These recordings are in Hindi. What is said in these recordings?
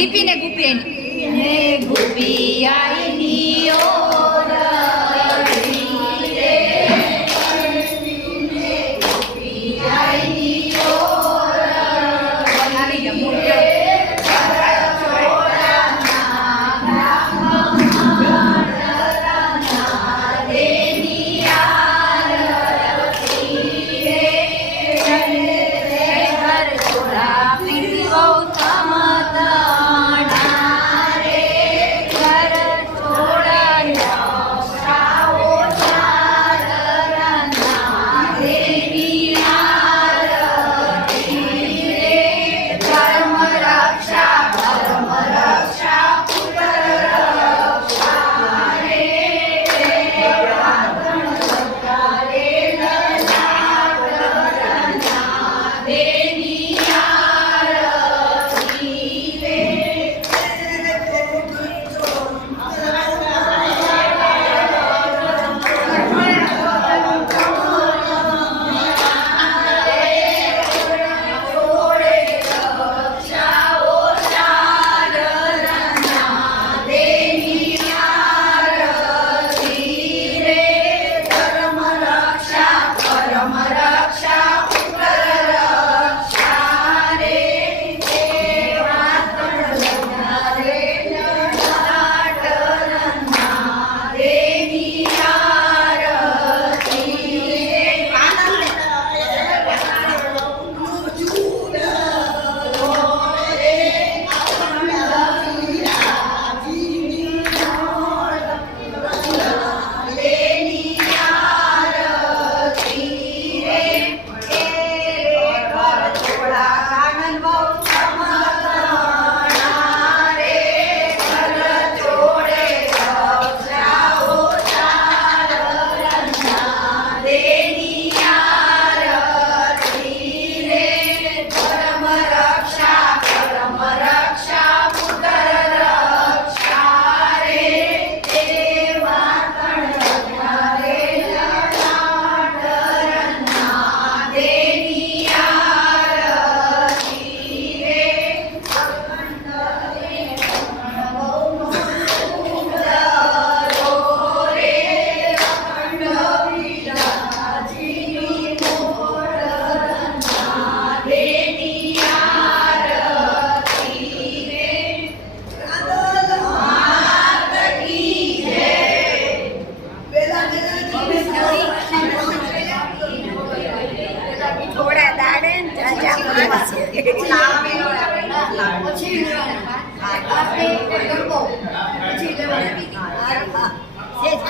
લીપી ને ગુપી ને ગુપી આઈ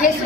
Eso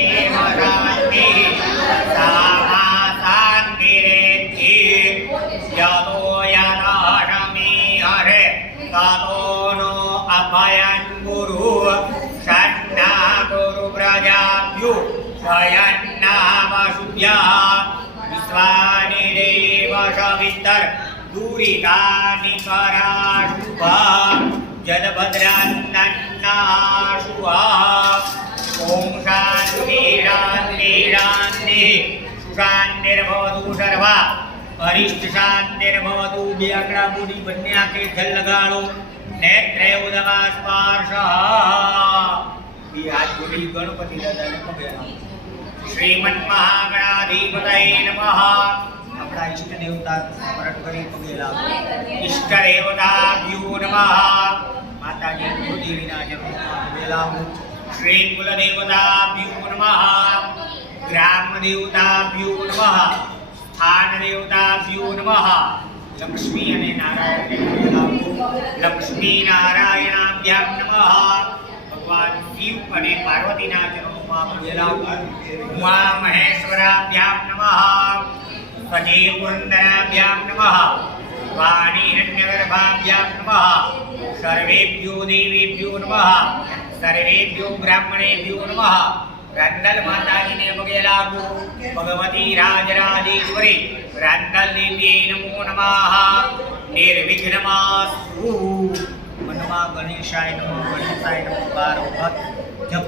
मातोरु प्रजाभ्यो भयन्नामशुभ्यः विश्वानि देव सवितर् दूरितानि पराशुभा जलभद्रान्नन्नाशुभा ॐ शान्ति शान्ति शान्ति સુશાંતિર્ભવતુ સર્વા અરિષ્ટ શાંતિર્ભવતુ બે આંકડા બુડી બંને આંખે જલ લગાડો નેત્રે ઉદમા સ્પર્શ બે હાથ જોડી ગણપતિ દાદાને પગે લાગો શ્રીમન મહાગણાધિપતય નમઃ આપણા ઈષ્ટ દેવતા સ્મરણ કરી પગેલા ઈષ્ટ દેવતાભ્યો નમઃ। માતાજી કુળદેવીના જન્મમાં પગેલા શ્રી કુલદેવતાભ્યો નમઃ। ગ્રામ દેવતાભ્યો નમઃ। સ્થાન દેવતાભ્યો નમઃ। લક્ષ્મી અને નારાયણ લક્ષ્મી નારાયણાભ્યામ નમઃ। ભગવાન શિવ અને પાર્વતીના ચરણોમાં उमामहेश्वराभ्यां नमः। सजीवुन्दराभ्यां नमः। वाणीहन्यगर्भाभ्यां नमः सर्वेभ्यो देवेभ्यो नमः। सर्वेभ्यो ब्राह्मणेभ्यो नम। रंडल माता भगवती राजराजेश्वरी। रंडल देवी नमो नमः। निर्विघ्नमास्तु। मनमा गणेशाय नमो गणेशाय नमो बार जप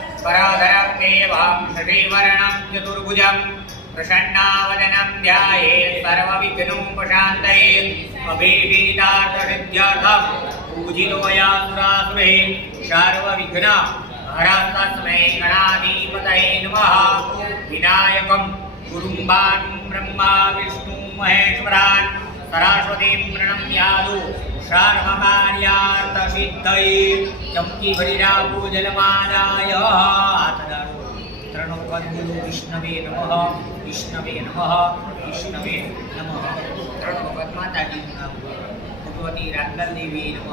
पराधरं देवं शशीवर्णं चतुर्भुजं प्रसन्नावदनं ध्याये सर्वविघ्नोपशान्तये अभिषेदार्थसिद्ध्यर्थं पूजितोया सुरासुरे सर्वविघ्न हरतस्मै गणाधिपतये नमः। विनायकं गुरुं ब्रह्मा, विष्णु महेश्वरान्, सरस्वतीं प्रणम्यादु सर्वकार्यार्थसिद्धये चमकी भरीरा पूजलमादाय ત્રણો પદ બોલો વિષ્ણવે નમઃ વિષ્ણવે નમઃ વિષ્ણવે નમઃ ત્રણ વખત માતાજીનું નામ બોલો. ભગવતી રાંગલ દેવી નમઃ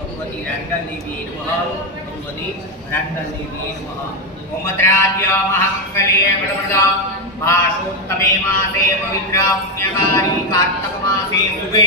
ભગવતી રાંગલ દેવી નમઃ ભગવતી રાંગલ દેવી નમઃ ઓમદ્રાદ્ય મહાંકલે વડવડ માસોત્તમે માસે પવિત્ર પુણ્યકારી કાર્તક માસે શુભે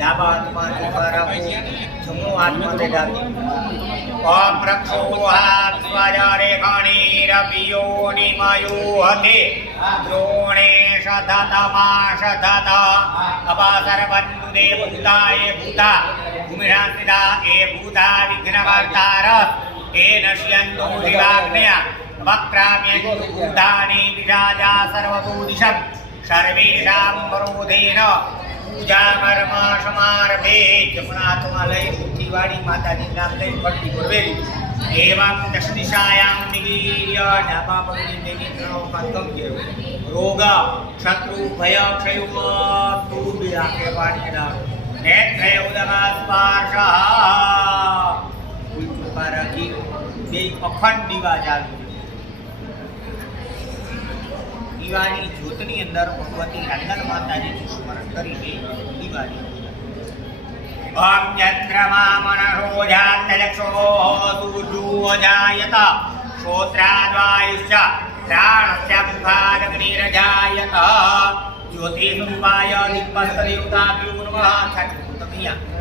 ગામનું નામ નામ ગારેશી ડાબા હાથમાં ચોખા રાખો જમણો હાથમાં તે ડાબી ઓમ રક્ષો હાથ સ્વજારે ગણીરપિયો નિમયો હતે દ્રોણે શધતમા શધત અપાસર્વન્નુ દેવભૂતાય ભૂતા ભૂમિરાસિતા એ ભૂતા વિઘ્નકર્તાર તે નશ્યન્તો શિવાગ્નયા વક્રામ્ય ભૂતાની વિરાજા સર્વતો દિશમ સર્વેષાં વરોધેન પૂજા કર્મ હાથમાં લઈ બુદ્ધિવાળી માતાજી નામ લઈ પડતી ભરવેલી એવામ દક્ષિશાયામ નિગીર્ય ડાબા દેવી તેની ત્રણોમાં ગમજે રોગ, શત્રુ, ભય, ક્ષયુમ તું રાખે વાણીના નેત્રે ઉદગા સ્પાર્શ બે અખંડ દીવા ચાલુ દીવાની જ્યોતની અંદર ભગવતી લાલન માતાજીનું સ્મરણ કરીને દીવાની ॐ यत्रमामनरोजान्तलक्षोऽजायत श्रोत्राद्वायुश्च प्राणस्यामुखादग्निरजायत ज्योतिर्रूपाय दिक्पस्तदेवताभ्यो नमः छठिया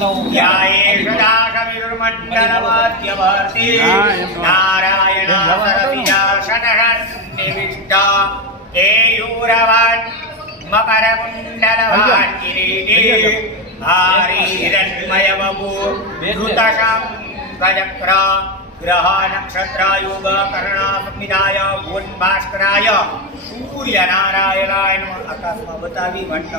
ध्यायेष्टाकविर्मण्डलमाद्यवर्ति नारायणासरविनाशनः निविष्ट तेयूरवान् मकरकुण्डलवान् किरीटी भारीरन्मयबभू ऋतशां गजप्र ग्रह नक्षत्रायुग कर्णा संविधाय भुवन भास्कराय सूर्य नारायणाय नमः। आकाश में बतावी घंटा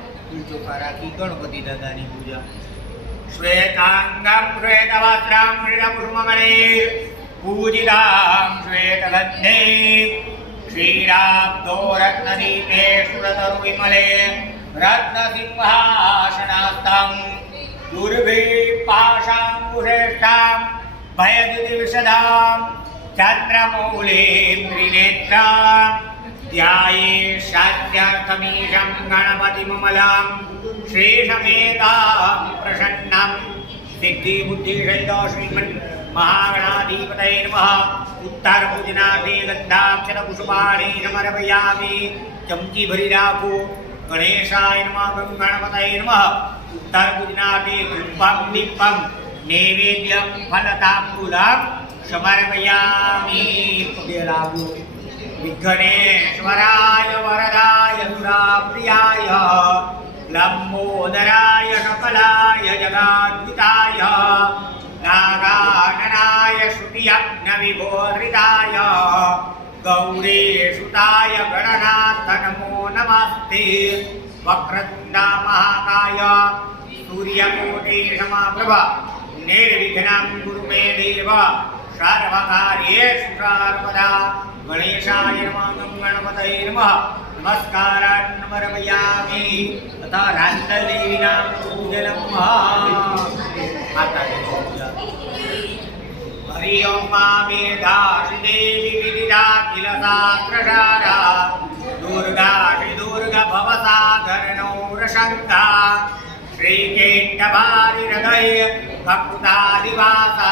ચોખા રાખી ગણપતિ દાદાની પૂજા શ્વેતાંગમ શ્વેતવસ્ત્રમ શ્રીરપુષ્મગણે પૂજિતાં શ્વેતગંધે શ્રીરાબ્દો રત્નદીપે સુરતરુ વિમલે રત્નસિંહાસનાસ્તમ દુર્ભે પાશાંકુશ્રેષ્ઠાં ભયદિવિષદાં ચંદ્રમૌલિં ત્રિનેત્રાં ध्याये शास्यार्थमीशं गणपतिमलां श्रेषमेतां प्रसन्नं। सिद्धिबुद्धिशैलो श्रीमन् महागणाधिपतये नमः समर्पयामि चमकी गणेशाय नमः गणपतये नमः। कृपं नैवेद्यं, फलताम्बूलं समर्पयामि। विघ्नेश्वराय वरदाय सुराप्रियाय लम्बोदराय सकलाय जगान्विताय नागाननाय श्रुतियज्ञविभोरिताय गौरीसुताय गणनाथ नमो नमस्ते वक्रतुण्डामहाकाय सूर्यकोटेशमाप्रभ निर्विघ्नं गुरु मे देव सर्वकार्येषु सर्वदा गणेशाय नमागं गणपतये नमः। नमस्कारान् वरमयामि तथा राष्ट्रदेवीनां पूजनं महा हरि ओमा मेधाखिलता दुर्गाश्रीदुर्ग भवता धर्मो रशङ्का श्रीचेष्टभारिहय भक्तादिवासा।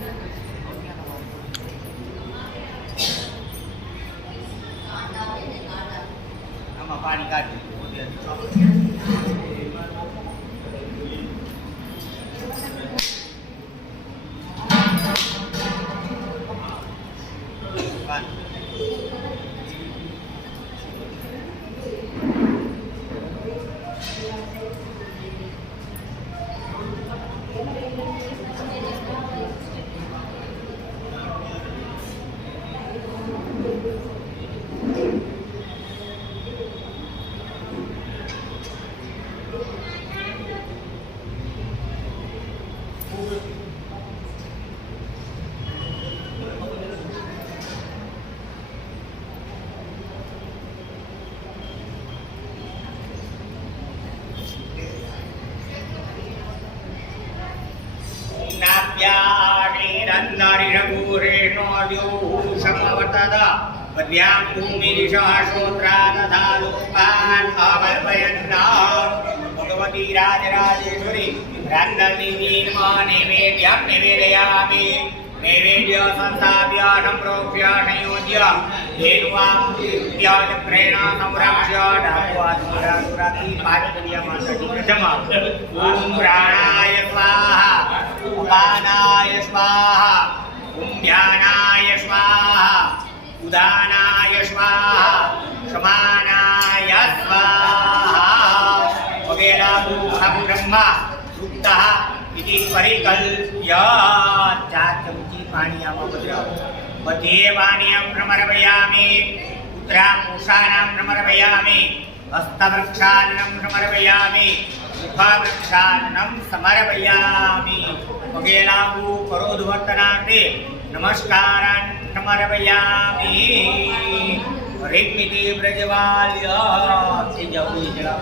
આમાં પાણી કાઢી भगवती राजराजेश्वरी नैवेद्यं निवेदयामि। नैवेद्य संयोज्य धेनुवाप्य चक्रेण संरक्ष्य ॐ प्राणाय स्वाहा उपानाय स्वाहा ध्यानाय स्वाहा। उदानाय स्वाहा, समानाय स्वाहा। वगैरह मूर्खम ब्रह्मा सुप्ता इति परिकल्प्य चाचमची पाणियामभद्र बधे वाणियं प्रमर्पयामि पुत्रां मूषाणां प्रमर्पयामि हस्तवृक्षाननं समर्पयामि मुखावृक्षाननं समर्पयामि वगेलाम्बू करोद्वर्तनार्थे नमस्कारान् समर्पयामि ऋग्मिति ब्रजवाल्य श्रीजौरी जला